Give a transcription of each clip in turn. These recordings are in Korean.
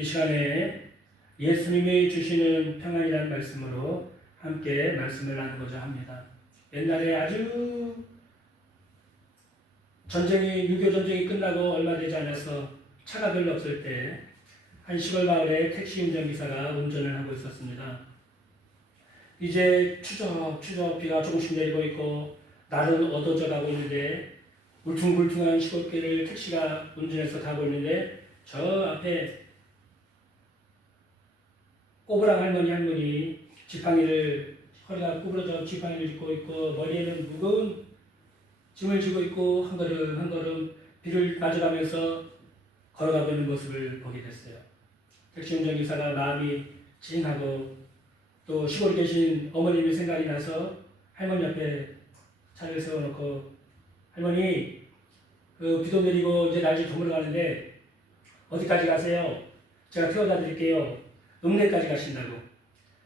이 시간에 예수님이 주시는 평안이라는 말씀으로 함께 말씀을 나누고자 합니다. 옛날에 아주 전쟁이 6.25 전쟁이 끝나고 얼마 되지 않아서 차가 별로 없을 때 한 시골 마을에 택시 운전기사가 운전을 하고 있었습니다. 이제 추적추적 비가 조금씩 내리고 있고 날은 어두워져 가고 있는데 울퉁불퉁한 시골길을 택시가 운전해서 가고 있는데 저 앞에 꼬부랑 할머니 지팡이를 허리가 구부러져 지팡이를 짚고 있고 머리에는 무거운 짐을 지고 있고 한 걸음 한 걸음 비를 맞아가면서 걸어가고 있는 모습을 보게 됐어요. 택시 운전기사가 마음이 찡하고 또 시골에 계신 어머님이 생각이 나서 할머니 옆에 차를 세워놓고 할머니 비도 내리고 이제 날씨 드물어 가는데 어디까지 가세요? 제가 태워다 드릴게요. 읍내까지 가신다고.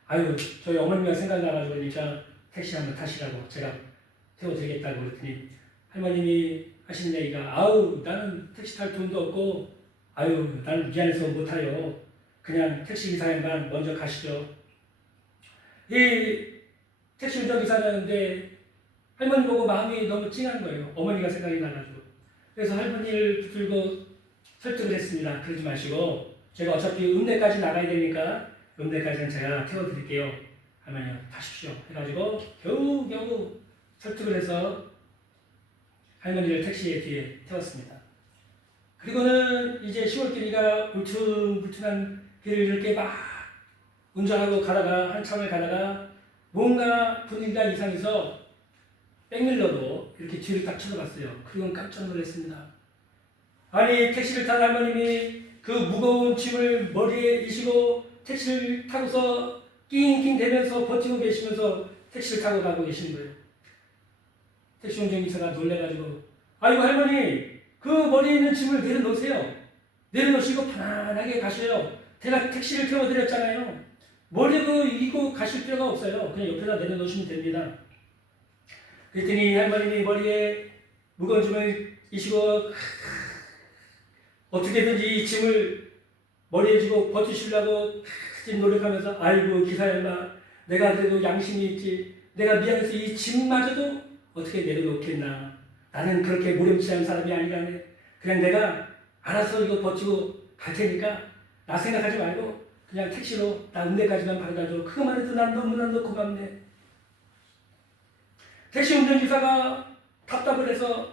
아유 저희 어머니가 생각나가지고 그러니까 택시 한번 타시라고 제가 태워드리겠다고 그랬더니 할머님이 하시는 얘기가 아우 나는 택시 탈 돈도 없고 아유 나는 미안해서 못 타요. 그냥 택시기사 양반 먼저 가시죠. 이 택시 운전기사였는데 할머니 보고 마음이 너무 찡한 거예요. 어머니가 생각이 나가지고. 그래서 할머니를 붙들고 설득을 했습니다. 그러지 마시고 제가 어차피 읍내까지 나가야 되니까 읍내까지는 제가 태워드릴게요. 할머니 타십시오. 해가지고 겨우겨우 설득을 해서 할머니를 택시에 뒤에 태웠습니다. 그리고는 이제 시골길이가 울퉁불퉁한 길을 이렇게 막 운전하고 가다가 한참을 가다가 뭔가 분위기가 이상해서 백밀러로 이렇게 뒤를 딱 쳐다봤어요. 그리고는 깜짝 놀랐습니다. 아니 택시를 탄 할머님이 그 무거운 짐을 머리에 이시고 택시를 타고서 낑낑 대면서 버티고 계시면서 택시를 타고 가고 계시는 거예요. 택시 운전기사가 놀래가지고 아이고 할머니 그 머리에 있는 짐을 내려놓으세요. 내려놓으시고 편안하게 가셔요. 제가 택시를 태워드렸잖아요. 머리 이고 가실 필요가 없어요. 그냥 옆에다 내려놓으시면 됩니다. 그랬더니 할머님이 머리에 무거운 짐을 이시고 어떻게든지 이 짐을 머리에 지고 버티시려고 노력하면서 아이고 기사 양반 내가 그래도 양심이 있지 내가 미안해서 이 짐마저도 어떻게 내려놓겠나 나는 그렇게 무렴치한 사람이 아니라네 그냥 내가 알아서 이거 버티고 갈 테니까 나 생각하지 말고 그냥 택시로 나 읍내까지만 바라다줘. 그것만 해도 난 너무나도 고맙네. 택시 운전기사가 답답을 해서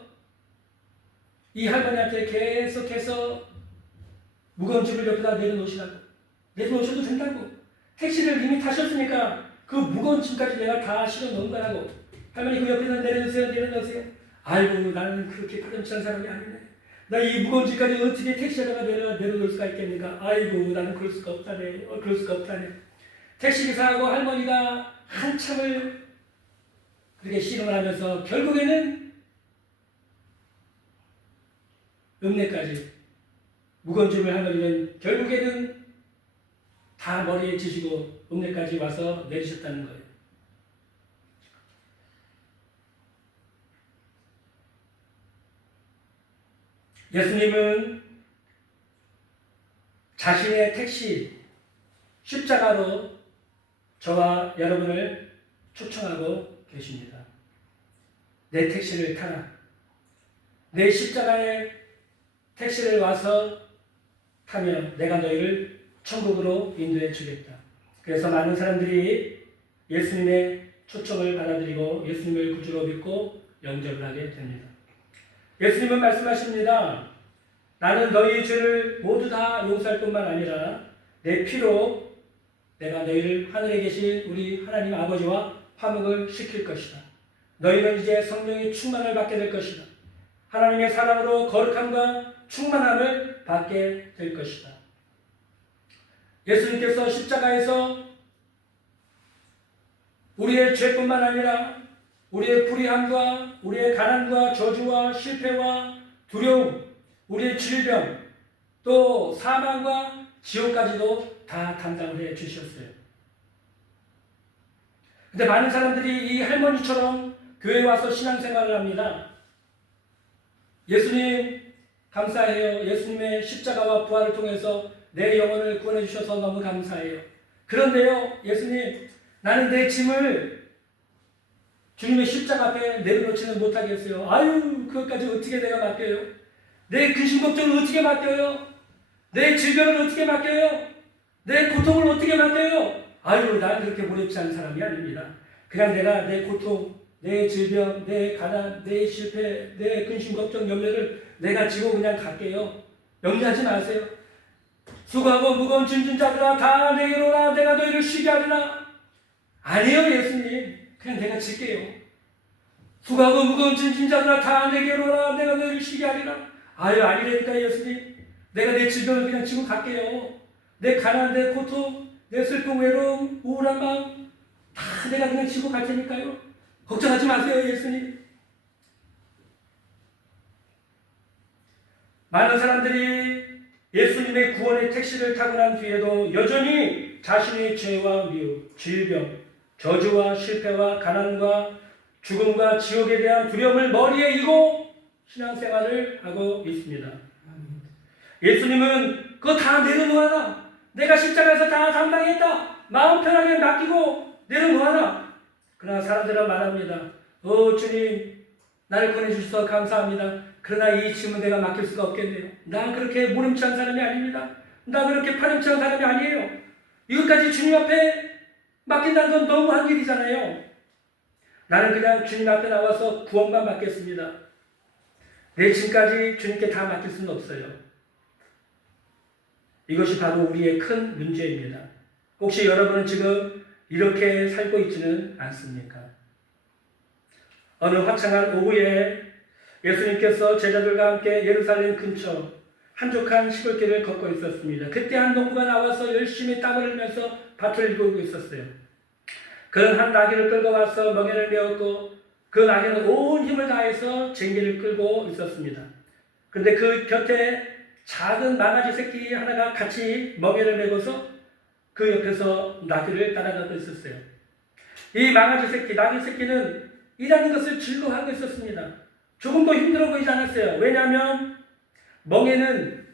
이 할머니한테 계속해서 무거운 짐을 옆에다 내려놓으시라고. 내려놓으셔도 된다고. 택시를 이미 타셨으니까 그 무거운 짐까지 내가 다 실어 놓은 거라고. 할머니 그 옆에다 내려놓으세요. 아이고 나는 그렇게 파렴치한 사람이 아니네. 나 이 무거운 짐까지 어떻게 택시에다가 내려놓을 수가 있겠는가? 아이고 나는 그럴 수가 없다네. 그럴 수가 없다네. 택시기사하고 할머니가 한참을 그렇게 씨름을 하면서 결국에는 읍내까지 무거운 짐을 할머니는 결국에는 다 머리에 지시고 읍내까지 와서 내리셨다는 거예요. 예수님은 자신의 택시, 십자가로 저와 여러분을 초청하고 계십니다. 내 택시를 타라. 내 십자가에 택시를 와서 타면 내가 너희를 천국으로 인도해 주겠다. 그래서 많은 사람들이 예수님의 초청을 받아들이고 예수님을 구주로 믿고 영접을 하게 됩니다. 예수님은 말씀하십니다. 나는 너희 죄를 모두 다 용서할 뿐만 아니라 내 피로 내가 너희를 하늘에 계신 우리 하나님 아버지와 화목을 시킬 것이다. 너희는 이제 성령의 충만을 받게 될 것이다. 하나님의 사랑으로 거룩함과 충만함을 받게 될 것이다. 예수님께서 십자가에서 우리의 죄뿐만 아니라 우리의 불의함과 우리의 가난과 저주와 실패와 두려움, 우리의 질병, 또 사망과 지옥까지도 다 담당을 해 주셨어요. 근데 많은 사람들이 이 할머니처럼 교회에 와서 신앙생활을 합니다. 예수님 감사해요. 예수님의 십자가와 부활을 통해서 내 영혼을 구원해 주셔서 너무 감사해요. 그런데요, 예수님, 나는 내 짐을 주님의 십자가 앞에 내려놓지는 못하겠어요. 아유, 그것까지 어떻게 내가 맡겨요? 내 근심 걱정을 어떻게 맡겨요? 내 질병을 어떻게 맡겨요? 내 고통을 어떻게 맡겨요? 아유, 나는 그렇게 무렵지 않은 사람이 아닙니다. 그냥 내가 내 고통, 내 질병, 내 가난, 내 실패, 내 근심 걱정 염려를 내가 지고 그냥 갈게요. 염려하지 마세요. 수고하고 무거운 짐진 자들아 다 내게로 오라. 내가 너희를 쉬게 하리라. 아니요, 예수님. 그냥 내가 질게요. 수고하고 무거운 짐진 자들아 다 내게로 오라. 내가 너희를 쉬게 하리라. 아유, 아니라니까 예수님. 내가 내 질병을 그냥 지고 갈게요. 내 가난, 내 고통, 내 슬픔, 외로움, 우울한 마음 다 내가 그냥 지고 갈 테니까요. 걱정하지 마세요, 예수님. 많은 사람들이 예수님의 구원의 택시를 타고 난 뒤에도 여전히 자신의 죄와 미움, 질병, 저주와 실패와 가난과 죽음과 지옥에 대한 두려움을 머리에 이고 신앙생활을 하고 있습니다. 예수님은 그거 다 내려놓아라. 내가 십자가에서 다 감당했다. 마음 편하게 맡기고 내려놓아라. 그러나 사람들은 말합니다. 주님, 나를 보내주셔서 감사합니다. 그러나 이 짐은 내가 맡길 수가 없겠네요. 나 그렇게 무름치한 사람이 아닙니다. 나 그렇게 파렴치한 사람이 아니에요. 이것까지 주님 앞에 맡긴다는 건 너무한 일이잖아요. 나는 그냥 주님 앞에 나와서 구원만 맡겠습니다. 내 짐까지 주님께 다 맡길 수는 없어요. 이것이 바로 우리의 큰 문제입니다. 혹시 여러분은 지금 이렇게 살고 있지는 않습니까? 어느 화창한 오후에 예수님께서 제자들과 함께 예루살렘 근처 한적한 시골길을 걷고 있었습니다. 그때 한 농부가 나와서 열심히 땀을 흘리면서 밭을 일구고 있었어요. 그는 한 나귀를 끌고 와서 멍에를 메었고 그 나귀는 온 힘을 다해서 쟁기를 끌고 있었습니다. 그런데 그 곁에 작은 망아지 새끼 하나가 같이 멍에를 메고서 그 옆에서 나귀를 따라가고 있었어요. 이 망아지 새끼, 나귀 새끼는 일하는 것을 즐거워하고 있었습니다. 조금도 힘들어 보이지 않았어요. 왜냐하면 멍에는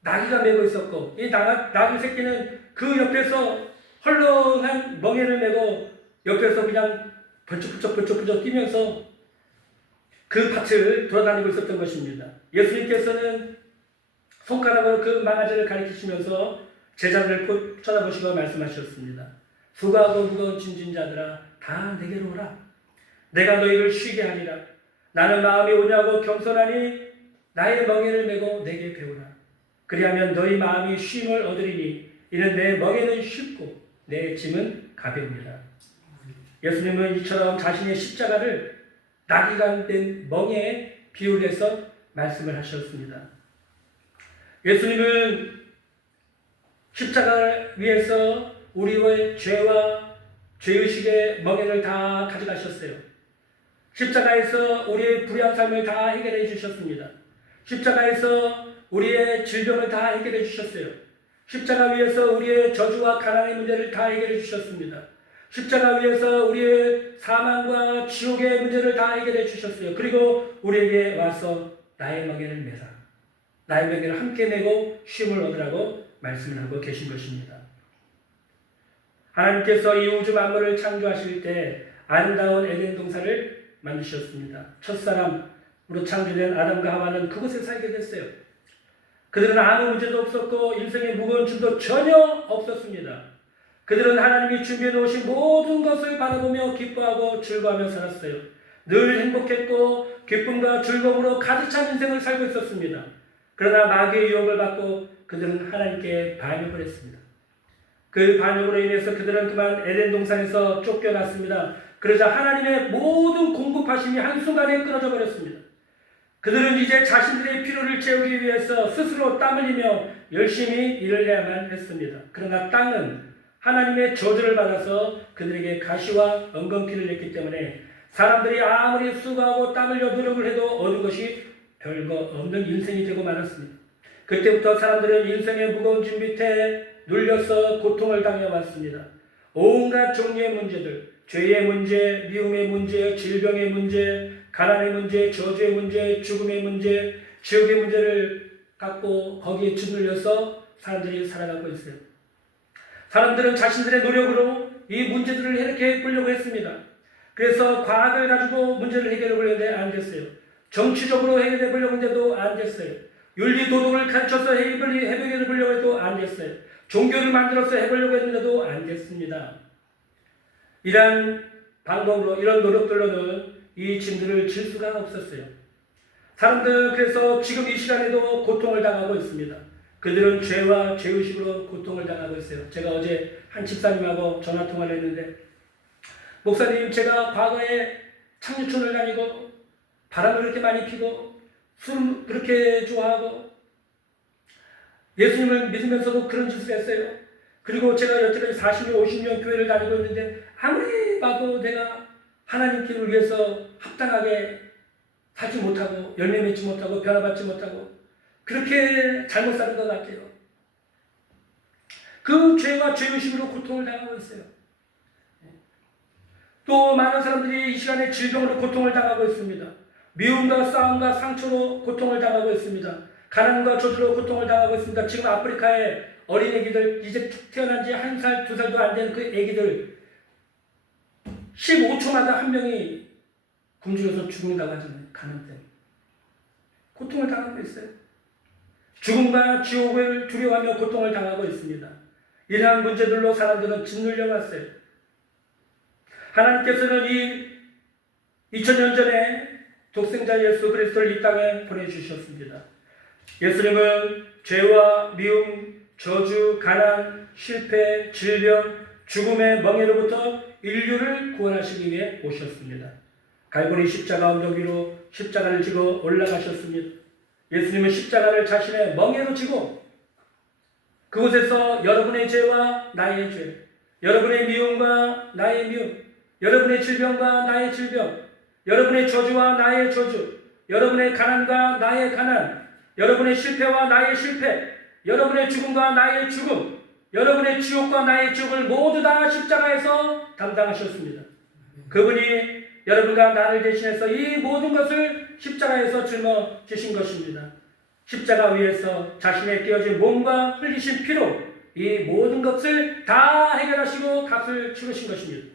나귀가 메고 있었고 이 나귀 새끼는 그 옆에서 헐렁한 멍에를 메고 옆에서 그냥 벌쩍벌쩍 뛰면서 그 밭을 돌아다니고 있었던 것입니다. 예수님께서는 손가락으로 그 망아지를 가리키시면서 제자들을 쳐다보시고 말씀하셨습니다. 수고하고 무거운 짐진 자들아 다 내게로 오라. 내가 너희를 쉬게 하리라. 나는 마음이 온유하고 겸손하니 나의 멍에를 메고 내게 배우라. 그리하면 너희 마음이 쉼을 얻으리니 이는 내 멍에는 쉽고 내 짐은 가벼웁니다. 예수님은 이처럼 자신의 십자가를 나귀가 된 멍에에 비유해서 말씀을 하셨습니다. 예수님은 십자가를 위해서 우리의 죄와 죄의식의 멍에를 다 가져가셨어요. 십자가에서 우리의 불의한 삶을 다 해결해 주셨습니다. 십자가에서 우리의 질병을 다 해결해 주셨어요. 십자가 위에서 우리의 저주와 가난의 문제를 다 해결해 주셨습니다. 십자가 위에서 우리의 사망과 지옥의 문제를 다 해결해 주셨어요. 그리고 우리에게 와서 나의 멍에를 메라. 나의 멍에를 함께 메고 쉼을 얻으라고 말씀을 하고 계신 것입니다. 하나님께서 이 우주 만물을 창조하실 때 아름다운 에덴 동산을 만드셨습니다. 첫사람으로 창조된 아담과 하와는 그곳에 살게 됐어요. 그들은 아무 문제도 없었고 인생의 무거운 짐도 전혀 없었습니다. 그들은 하나님이 준비해 놓으신 모든 것을 바라보며 기뻐하고 즐거워하며 살았어요. 늘 행복했고 기쁨과 즐거움으로 가득 찬 인생을 살고 있었습니다. 그러나 마귀의 유혹을 받고 그들은 하나님께 반역을 했습니다. 그 반역으로 인해서 그들은 그만 에덴 동산에서 쫓겨났습니다. 그러자 하나님의 모든 공급하심이 한순간에 끊어져 버렸습니다. 그들은 이제 자신들의 필요를 채우기 위해서 스스로 땀 흘리며 열심히 일을 해야만 했습니다. 그러나 땅은 하나님의 저주를 받아서 그들에게 가시와 엉겅퀴를 냈기 때문에 사람들이 아무리 수고하고 땀 흘려 노력을 해도 얻은 것이 별거 없는 인생이 되고 말았습니다. 그때부터 사람들은 인생의 무거운 짐 밑에 눌려서 고통을 당해왔습니다. 온갖 종류의 문제들, 죄의 문제, 미움의 문제, 질병의 문제, 가난의 문제, 저주의 문제, 죽음의 문제, 지옥의 문제를 갖고 거기에 짓눌려서 사람들이 살아가고 있어요. 사람들은 자신들의 노력으로 이 문제들을 해결해 보려고 했습니다. 그래서 과학을 가지고 문제를 해결해 보려고 했는데 안 됐어요. 정치적으로 해결해 보려고 했는데도 안 됐어요. 윤리 도덕을 가르쳐서 해결해 보려고 해도 안 됐어요. 종교를 만들어서 해보려고 했는데도 안 됐습니다. 이러한 방법으로, 이런 노력들로는 이 짐들을 질 수가 없었어요. 사람들은 그래서 지금 이 시간에도 고통을 당하고 있습니다. 그들은 죄와 죄의식으로 고통을 당하고 있어요. 제가 어제 한 집사님하고 전화통화를 했는데, 목사님, 제가 과거에 창류촌을 다니고 바람을 그렇게 많이 피고 술 그렇게 좋아하고 예수님을 믿으면서도 그런 짓을 했어요. 그리고 제가 여태까지 40년, 50년 교회를 다니고 있는데 아무리 봐도 내가 하나님께 위해서 합당하게 살지 못하고 열매 맺지 못하고 변화받지 못하고 그렇게 잘못 사는 것 같아요. 그 죄와 죄의식으로 고통을 당하고 있어요. 또 많은 사람들이 이 시간에 질병으로 고통을 당하고 있습니다. 미움과 싸움과 상처로 고통을 당하고 있습니다. 가난과 저주로 고통을 당하고 있습니다. 지금 아프리카의 어린 애기들, 이제 태어난 지 1살, 2살도 안 된 그 애기들 15초마다 한 명이 굶주려서 죽는다고 하잖아요. 가난 때문에. 고통을 당하고 있어요. 죽음과 지옥을 두려워하며 고통을 당하고 있습니다. 이러한 문제들로 사람들은 짓눌려 갔어요. 하나님께서는 이 2000년 전에 독생자 예수 그리스도를 이 땅에 보내주셨습니다. 예수님은 죄와 미움, 저주, 가난, 실패, 질병, 죽음의 멍에로부터 인류를 구원하시기 위해 오셨습니다. 갈보리 십자가 언덕 위로 십자가를 지고 올라가셨습니다. 예수님은 십자가를 자신의 멍에로 지고 그곳에서 여러분의 죄와 나의 죄, 여러분의 미움과 나의 미움, 여러분의 질병과 나의 질병, 여러분의 저주와 나의 저주, 여러분의 가난과 나의 가난, 여러분의 실패와 나의 실패, 여러분의 죽음과 나의 죽음, 여러분의 지옥과 나의 지옥을 모두 다 십자가에서 담당하셨습니다. 그분이 여러분과 나를 대신해서 이 모든 것을 십자가에서 짊어지신 것입니다. 십자가 위에서 자신의 깨어진 몸과 흘리신 피로 이 모든 것을 다 해결하시고 값을 치르신 것입니다.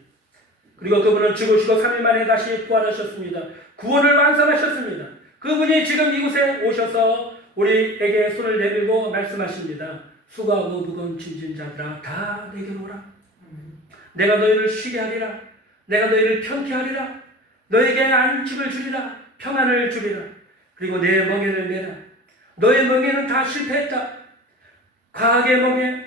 그리고 그분은 죽으시고 3일 만에 다시 부활하셨습니다. 구원을 완성하셨습니다. 그분이 지금 이곳에 오셔서 우리에게 손을 내밀고 말씀하십니다. 수고하고 무거운 짐진 자들아 다 내게로 오라. 내가 너희를 쉬게 하리라. 내가 너희를 편케 하리라. 너에게 안식을 주리라. 평안을 주리라. 그리고 내 멍에를 메라. 너의 멍에는 다 실패했다. 과학의 멍에,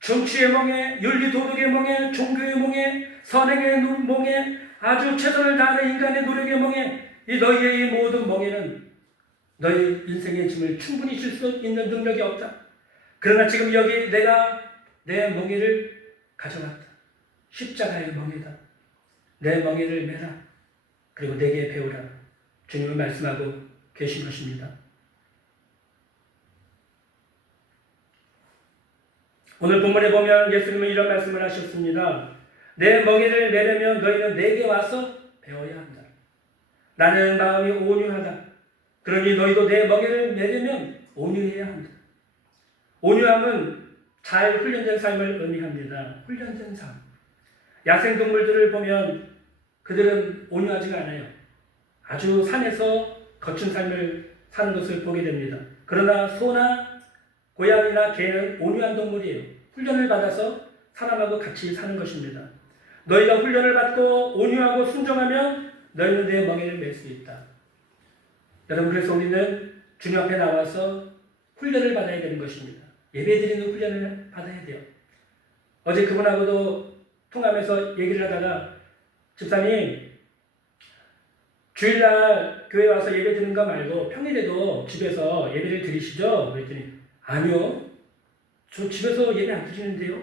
정치의 멍에, 윤리 도덕의 멍에, 종교의 멍에, 선행의 멍에, 아주 최선을 다하는 인간의 노력의 멍에, 이 너희의 이 모든 멍에는 너희 인생의 짐을 충분히 질 수 있는 능력이 없다. 그러나 지금 여기 내가 내 멍에를 가져왔다. 십자가의 멍에다. 내 멍에를 메라. 그리고 내게 배우라. 주님은 말씀하고 계신 것입니다. 오늘 본문에 보면 예수님은 이런 말씀을 하셨습니다. 내 멍에를 메려면 너희는 내게 와서 배워야 한다. 나는 마음이 온유하다. 그러니 너희도 내 멍에를 메려면 온유해야 한다. 온유함은 잘 훈련된 삶을 의미합니다. 훈련된 삶. 야생동물들을 보면 그들은 온유하지가 않아요. 아주 산에서 거친 삶을 사는 것을 보게 됩니다. 그러나 소나 고양이나 개는 온유한 동물이에요. 훈련을 받아서 사람하고 같이 사는 것입니다. 너희가 훈련을 받고 온유하고 순종하면 너희는 내 멍에를 맬 수 있다. 여러분, 그래서 우리는 주님 앞에 나와서 훈련을 받아야 되는 것입니다. 예배드리는 훈련을 받아야 돼요. 어제 그분하고도 통하면서 얘기를 하다가 집사님, 주일날 교회 와서 예배 드리는 거 말고 평일에도 집에서 예배를 드리시죠? 그랬더니 아니요. 저 집에서 예배 안 드리는데요.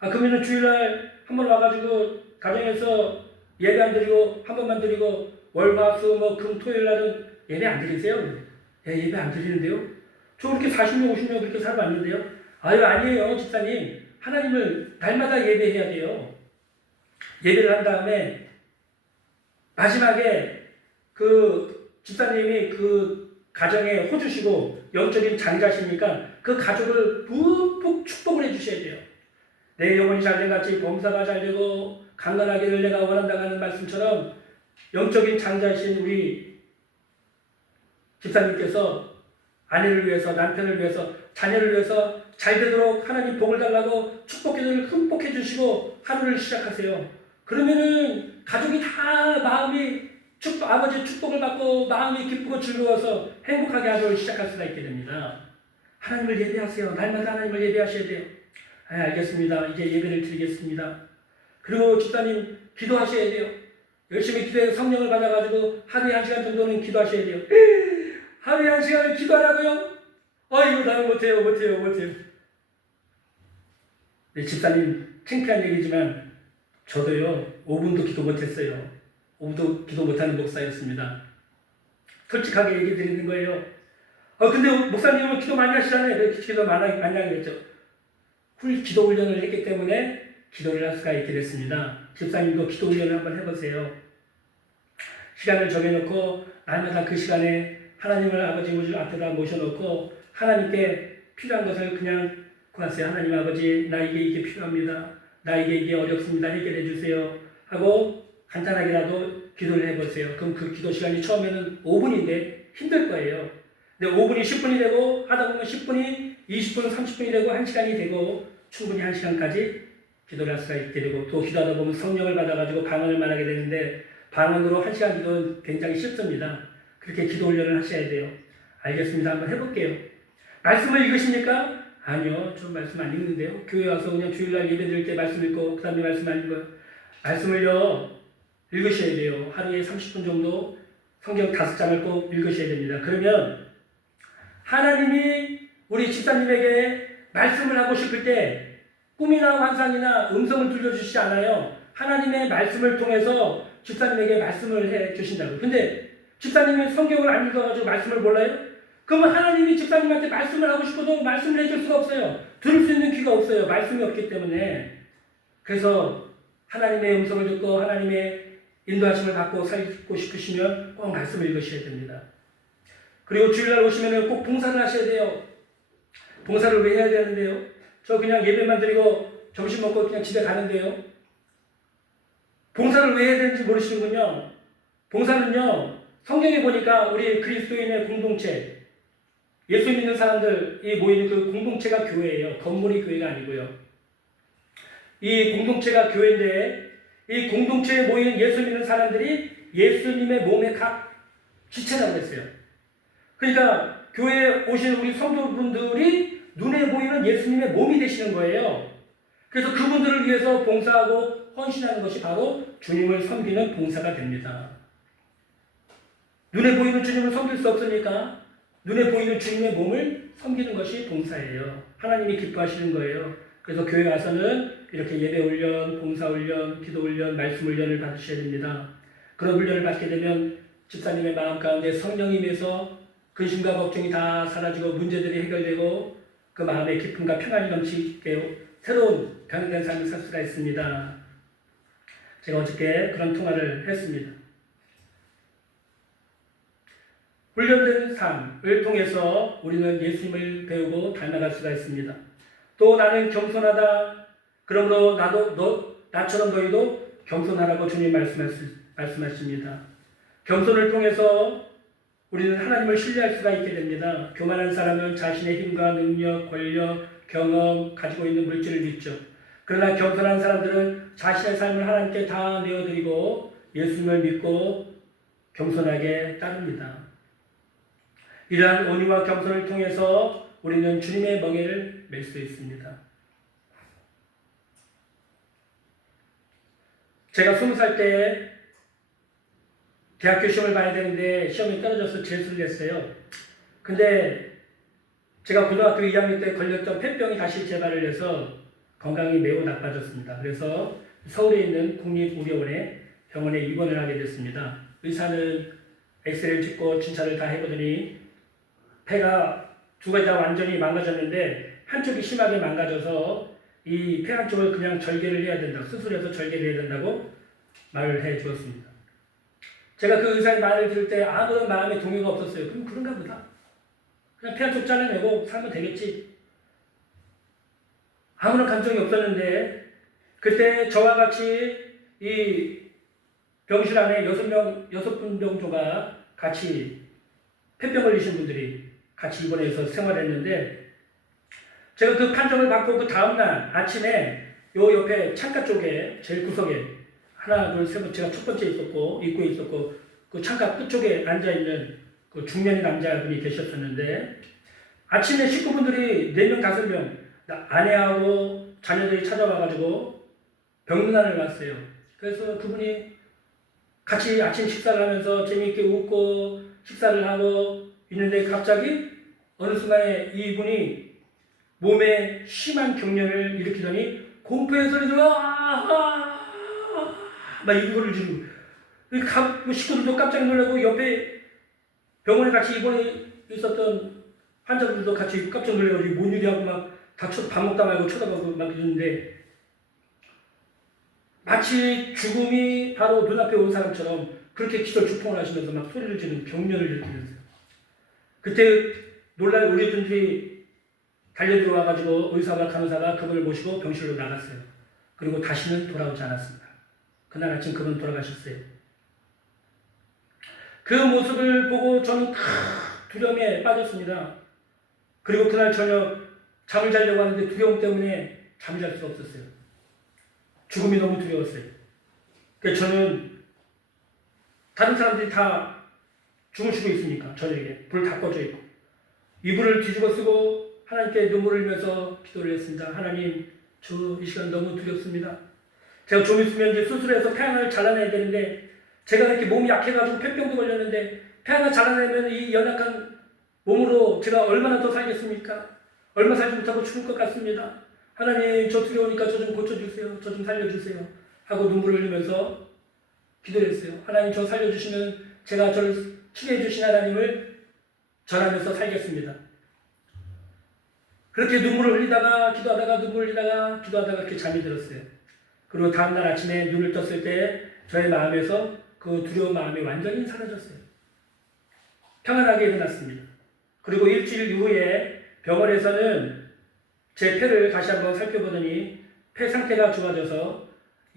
그러면 주일날 한번 와가지고 가정에서 예배 안 드리고 한 번만 드리고 월화수 금 토요일 날은 예배 안 드리세요? 예, 예배 안 드리는데요. 저 그렇게 40년 50년 그렇게 살아왔는데요. 아니에요 집사님. 하나님을 날마다 예배해야 돼요. 예배를 한 다음에 마지막에 그 집사님이 그 가정에 호주시고 영적인 장자시니까 그 가족을 푹푹 축복을 해주셔야 돼요. 내 영혼이 잘된 같이 범사가 잘되고 강건하기를 내가 원한다고 하는 말씀처럼 영적인 장자이신 우리 집사님께서 아내를 위해서, 남편을 위해서, 자녀를 위해서 잘되도록 하나님 복을 달라고 축복기도를 흠뻑 해주시고 하루를 시작하세요. 그러면은 가족이 다 마음이 아버지의 축복을 받고 마음이 기쁘고 즐거워서 행복하게 하루를 시작할 수가 있게 됩니다. 하나님을 예배하세요. 날마다 하나님을 예배하셔야 돼요. 알겠습니다. 이제 예배를 드리겠습니다. 그리고 집사님 기도하셔야 돼요. 열심히 기도해 성령을 받아가지고 하루에 1시간 정도는 기도하셔야 돼요. 하루에 1시간을 기도하라고요? 이거 나는 못해요. 네, 집사님 창피한 얘기지만 저도요 5분도 기도 못했어요. 5분도 기도 못하는 목사였습니다. 솔직하게 얘기 드리는 거예요. 근데 목사님은 기도 많이 하시잖아요. 왜 기도 많이 하겠죠? 기도 훈련을 했기 때문에 기도를 할 수가 있게 됐습니다. 집사님도 기도 훈련을 한번 해보세요. 시간을 정해놓고 날마다 그 시간에 하나님을 아버지 우주 앞에다 모셔놓고 하나님께 필요한 것을 그냥 구하세요. 하나님 아버지 나 이게 필요합니다. 나 이게 어렵습니다. 해결해 주세요. 하고 간단하게라도 기도를 해보세요. 그럼 그 기도 시간이 처음에는 5분인데 힘들 거예요. 근데 5분이 10분이 되고 하다 보면 10분이 20분, 30분이 되고 1시간이 되고 충분히 1시간까지 기도를 할 수가 있게 되고 또 기도하다 보면 성령을 받아가지고 방언을 말하게 되는데 방언으로 1시간 기도는 굉장히 쉽습니다. 그렇게 기도 훈련을 하셔야 돼요. 알겠습니다. 한번 해볼게요. 말씀을 읽으십니까? 아니요. 저 말씀 안 읽는데요. 교회 와서 그냥 주일날 예배 드릴 때 말씀 읽고 그 다음에 말씀 안 읽어요. 말씀을요 읽으셔야 돼요. 하루에 30분 정도 성경 5장을 꼭 읽으셔야 됩니다. 그러면 하나님이 우리 집사님에게 말씀을 하고 싶을 때 꿈이나 환상이나 음성을 들려주시지 않아요. 하나님의 말씀을 통해서 집사님에게 말씀을 해 주신다고. 근데 집사님이 성경을 안 읽어가지고 말씀을 몰라요? 그러면 하나님이 집사님한테 말씀을 하고 싶어도 말씀을 해줄 수가 없어요. 들을 수 있는 귀가 없어요. 말씀이 없기 때문에. 그래서 하나님의 음성을 듣고 하나님의 인도하심을 받고 살고 싶으시면 꼭 말씀을 읽으셔야 됩니다. 그리고 주일날 오시면 꼭 봉사를 하셔야 돼요. 봉사를 왜 해야 되는데요? 저 그냥 예배만 드리고 점심 먹고 그냥 집에 가는데요. 봉사를 왜 해야 되는지 모르시는군요. 봉사는요, 성경에 보니까 우리 그리스도인의 공동체, 예수 믿는 사람들이 모이는 그 공동체가 교회예요. 건물이 교회가 아니고요. 이 공동체가 교회인데 이 공동체에 모이는 예수 믿는 사람들이 예수님의 몸의 각 지체라고 했어요. 그러니까 교회에 오신 우리 성도분들이 눈에 보이는 예수님의 몸이 되시는 거예요. 그래서 그분들을 위해서 봉사하고 헌신하는 것이 바로 주님을 섬기는 봉사가 됩니다. 눈에 보이는 주님을 섬길 수 없으니까 눈에 보이는 주님의 몸을 섬기는 것이 봉사예요. 하나님이 기뻐하시는 거예요. 그래서 교회 와서는 이렇게 예배 훈련, 봉사 훈련, 기도 훈련, 말씀 훈련을 받으셔야 됩니다. 그런 훈련을 받게 되면 집사님의 마음 가운데 성령이 임해서 근심과 걱정이 다 사라지고 문제들이 해결되고 그 마음의 기쁨과 평안이 넘치게 새로운 변화된 삶을 살 수가 있습니다. 제가 어저께 그런 통화를 했습니다. 훈련된 삶을 통해서 우리는 예수님을 배우고 닮아갈 수가 있습니다. 또 나는 겸손하다. 그러므로 나처럼 너희도 겸손하라고 주님 말씀하십니다. 겸손을 통해서 우리는 하나님을 신뢰할 수가 있게 됩니다. 교만한 사람은 자신의 힘과 능력, 권력, 경험, 가지고 있는 물질을 믿죠. 그러나 겸손한 사람들은 자신의 삶을 하나님께 다 내어드리고 예수님을 믿고 겸손하게 따릅니다. 이러한 온유와 겸손을 통해서 우리는 주님의 멍에를 맬 수 있습니다. 제가 20살 때 대학교 시험을 봐야 되는데 시험에 떨어져서 재수를 했어요. 근데 제가 고등학교 2학년 때 걸렸던 폐병이 다시 재발을 해서 건강이 매우 나빠졌습니다. 그래서 서울에 있는 국립의료원에 병원에 입원을 하게 됐습니다. 의사는 엑스레이를 찍고 진찰을 다 해보더니 폐가 두 가지 다 완전히 망가졌는데 한쪽이 심하게 망가져서 이 폐 한쪽을 그냥 절개를 해야 된다. 수술해서 절개를 해야 된다고 말을 해 주었습니다. 제가 그 의사의 말을 들을 때 아무런 마음의 동요가 없었어요. 그럼 그런가 보다. 그냥 폐 한쪽 잘라내고 살면 되겠지. 아무런 감정이 없었는데 그때 저와 같이 이 병실 안에 6분 정도가 같이 폐병 걸리신 분들이 같이 입원해서 생활했는데 제가 그 판정을 받고 그 다음날 아침에 요 옆에 창가 쪽에 제일 구석에 하나 둘 세 번 제가 첫 번째 있었고 입구에 있었고 그 창가 끝쪽에 앉아있는 그 중년의 남자분이 계셨었는데 아침에 식구분들이 4명 5명 아내하고 자녀들이 찾아와가지고 병문안을 왔어요. 그래서 그분이 같이 아침 식사를 하면서 재미있게 웃고 식사를 하고 있는데 갑자기 어느 순간에 이분이 몸에 심한 경련을 일으키더니 공포의 소리도 막 이거를 지르고 식구들도 깜짝 놀라고 옆에 병원에 같이 입원해 있었던 환자분들도 같이 깜짝 놀라가지고 뭔 일이하고 막 다 밥 먹다 말고 쳐다보고 막 이러는데 마치 죽음이 바로 눈앞에 온 사람처럼 그렇게 기절주통을 하시면서 막 소리를 지르는 경련을 일으키면서요. 그때 놀랄 우리 분들이 달려들어와가지고 의사가 간호사가 그분을 모시고 병실로 나갔어요. 그리고 다시는 돌아오지 않았습니다. 그날 아침 그분 돌아가셨어요. 그 모습을 보고 저는 두려움에 빠졌습니다. 그리고 그날 저녁 잠을 자려고 하는데 두려움 때문에 잠을 잘 수가 없었어요. 죽음이 너무 두려웠어요. 그래서 저는 다른 사람들이 다 주무시고 있으니까 저녁에 불 다 꺼져 있고 이불을 뒤집어 쓰고 하나님께 눈물을 흘리면서 기도를 했습니다. 하나님, 저 이 시간 너무 두렵습니다. 제가 좀 있으면 이제 수술해서 폐 하나를 잘라내야 되는데 제가 이렇게 몸이 약해가지고 폐병도 걸렸는데 폐 하나 잘라내면 이 연약한 몸으로 제가 얼마나 더 살겠습니까? 얼마 살지 못하고 죽을 것 같습니다. 하나님, 저 두려우니까 저 좀 고쳐주세요. 저 좀 살려주세요. 하고 눈물을 흘리면서 기도를 했어요. 하나님, 저 살려주시면 제가 저를 치료해 주신 하나님을 전하면서 살겠습니다. 그렇게 눈물을 흘리다가 기도하다가 눈물을 흘리다가 기도하다가 이렇게 잠이 들었어요. 그리고 다음날 아침에 눈을 떴을 때 저의 마음에서 그 두려운 마음이 완전히 사라졌어요. 평안하게 일어났습니다. 그리고 일주일 이후에 병원에서는 제 폐를 다시 한번 살펴보더니 폐 상태가 좋아져서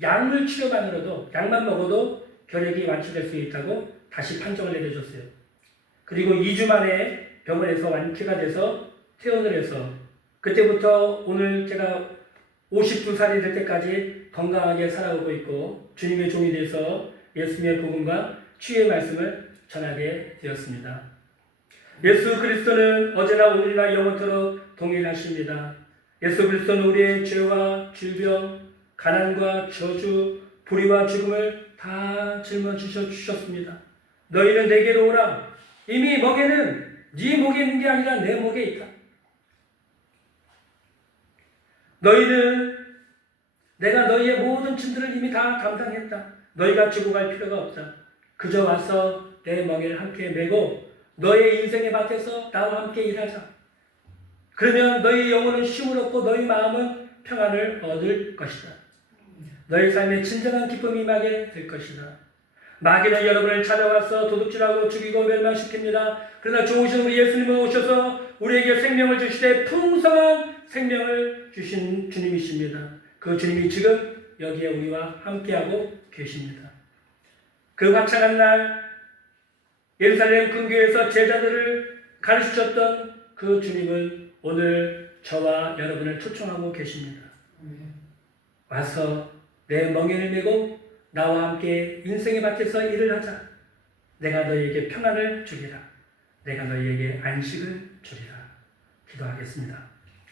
약물 치료만으로도 약만 먹어도 결핵이 완치될 수 있다고 다시 판정을 내려줬어요. 그리고 2주 만에 병원에서 완치가 돼서 퇴원을 해서 그때부터 오늘 제가 52살이 될 때까지 건강하게 살아오고 있고 주님의 종이 돼서 예수님의 복음과 치유의 말씀을 전하게 되었습니다. 예수 그리스도는 어제나 오늘이나 영원토록 동일하십니다. 예수 그리스도는 우리의 죄와 질병, 가난과 저주, 불의와 죽음을 다 짊어지셔 주셨습니다. 너희는 내게로 오라. 이미 먹에는 네 목에 있는 게 아니라 내 목에 있다. 너희는 내가 너희의 모든 짐들을 이미 다 감당했다. 너희가 지고 갈 필요가 없다. 그저 와서 내 멍에를 함께 메고 너의 인생의 밭에서 나와 함께 일하자. 그러면 너희 영혼은 쉼을 얻고 너희 마음은 평안을 얻을 것이다. 너희 삶에 진정한 기쁨이 임하게 될 것이다. 마귀는 여러분을 찾아와서 도둑질하고 죽이고 멸망시킵니다. 그러나 좋으신 우리 예수님은 오셔서 우리에게 생명을 주시되 풍성한 생명을 주신 주님이십니다. 그 주님이 지금 여기에 우리와 함께하고 계십니다. 그 화창한 날 예루살렘 근교에서 제자들을 가르치셨던 그 주님은 오늘 저와 여러분을 초청하고 계십니다. 와서 내 멍에를 메고 나와 함께 인생의 밭에서 일을 하자. 내가 너희에게 평안을 주리라. 내가 너희에게 안식을 주리라. 기도하겠습니다.